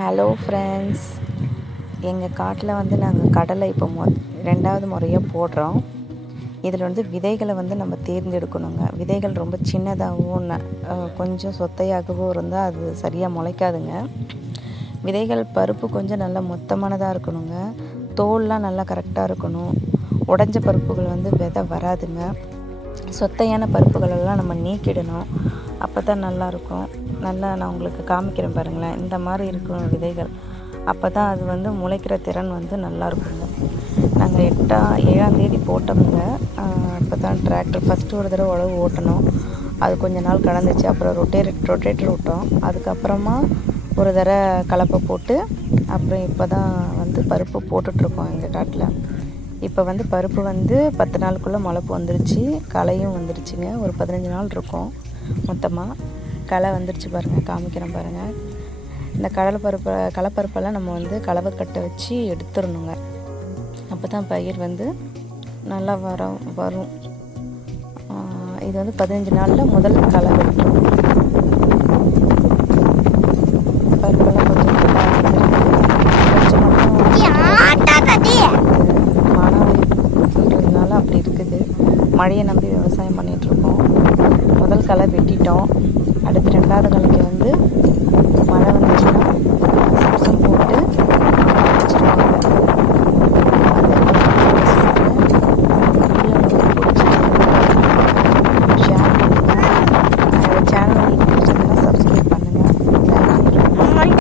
Hello friends எங்கள் காட்டில் வந்து நாங்கள் கடலை இப்போ மொ ரெண்டாவது முறையாக போடுறோம். இதில் வந்து விதைகளை வந்து நம்ம தேர்ந்தெடுக்கணுங்க. விதைகள் ரொம்ப சின்னதாகவும் கொஞ்சம் சொத்தையாகவும் இருந்தால் அது சரியாக முளைக்காதுங்க. விதைகள் பருப்பு கொஞ்சம் நல்லா மொத்தமானதாக இருக்கணுங்க. தோல்லாம் நல்லா கரெக்டாக இருக்கணும். உடஞ்ச பருப்புகள் வந்து விதை வராதுங்க. சொத்தையான பருப்புகளெல்லாம் நம்ம நீக்கிடணும். அப்போ தான் நல்லாயிருக்கும். நல்லா நான் உங்களுக்கு காமிக்கிறேன் பாருங்களேன். இந்த மாதிரி இருக்கும் விதைகள். அப்போ தான் அது வந்து முளைக்கிற திறன் வந்து நல்லாயிருக்குங்க. நாங்கள் எட்டா ஏழாம் தேதி போட்டோமுங்க. இப்போ தான் டிராக்டர் ஃபஸ்ட்டு ஒரு தடவை உழவு ஓட்டணும். அது கொஞ்ச நாள் கடந்துச்சு. அப்புறம் ரொட்டேட் ரொட்டேட்டர் விட்டோம் அதுக்கப்புறமா ஒரு தடவை கலப்பை போட்டு அப்புறம் இப்போ தான் வந்து பருப்பு போட்டுட்ருக்கோம் எங்கள் காட்டில். இப்போ வந்து பருப்பு வந்து பத்து நாளுக்குள்ளே முளைப்பு வந்துருச்சு. களையும் வந்துருச்சுங்க. ஒரு பதினஞ்சு நாள் இருக்கும். மொத்தமாக களை வந்துருச்சு பாருங்கள் காமிக்கிறேன் பாருங்கள் இந்த கடலை பருப்பை களைப்பருப்பெல்லாம் நம்ம வந்து கலவை கட்டை வச்சு எடுத்துடணுங்க. அப்போ தான் பயிர் வந்து நல்லா வரும் வரும். இது வந்து பதினஞ்சு நாளில் முதல் களை வெட்டும் பருப்பெல்லாம் கொஞ்சம் அப்படி இருக்குது. மழையை நம்பி விவசாயம் பண்ணிகிட்ருக்கோம் நாள் களை வெட்டிட்டோம். அடுத்து ரெண்டாவது களைக்கு வந்து